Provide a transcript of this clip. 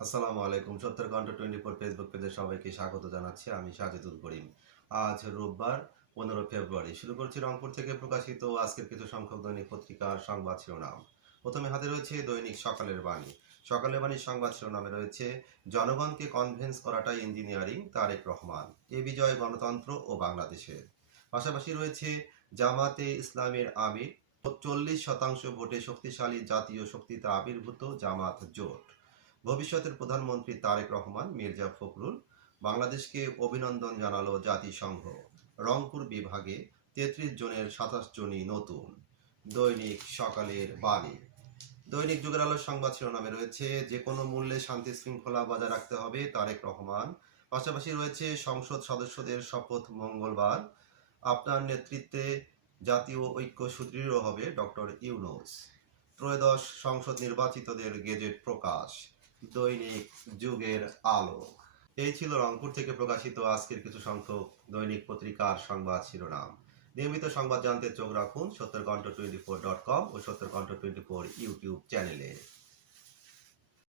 আসসালামু আলাইকুম। সত্তর ঘন্টা 24 ফেসবুক পেজে সবাইকে স্বাগত জানাচ্ছি। আমি সাজিদুল করিম। আজ রোববার 15 ফেব্রুয়ারি। শুরু করছি রংপুর থেকে প্রকাশিত আজকের কিছু সংখ্যক দৈনিক পত্রিকার সংবাদ শিরোনাম। প্রথমে হাতে রয়েছে দৈনিক সকালের বাণী। সকালের বাণীর সংবাদ শিরোনামে রয়েছে জনগণকে কনভিন্স করাটাই ইঞ্জিনিয়ারিং, তারেক রহমান। এ বিজয় গণতন্ত্র ও বাংলাদেশের। পাশাপাশি রয়েছে জামাতে ইসলামের আমির 40% ভোটে শক্তিশালী জাতীয় শক্তিতে আবির্ভূত জামাত জোট। ভবিষ্যতের প্রধানমন্ত্রী তারেক রহমান, মির্জা ফখরুল। বাংলাদেশকে অভিনন্দন জানালো জাতিসংঘ। রংপুর বিভাগে 33 জনের 27 জনই নতুন। দৈনিক সকালের বাণী। দৈনিক যুগের আলোর সংবাদ শিরোনামে রয়েছে যে কোনো মূল্যে শান্তি শৃঙ্খলা বজায় রাখতে হবে, তারেক রহমান। পাশাপাশি রয়েছে সংসদ সদস্যদের শপথ মঙ্গলবার। আপনার নেতৃত্বে জাতীয় ঐক্য সুদৃঢ় হবে, ডক্টর ইউনূস। ত্রয়োদশ সংসদ নির্বাচিতদের গেজেট প্রকাশ। দৈনিক যুগের আলো। এই ছিল রংপুর থেকে প্রকাশিত আজকের কিছু সংখ্যক দৈনিক পত্রিকার সংবাদ শিরোনাম। নিয়মিত সংবাদ জানতে চোখ রাখুন 70ঘন্টা24.com ও 70ঘন্টা24 ইউটিউব চ্যানেলে।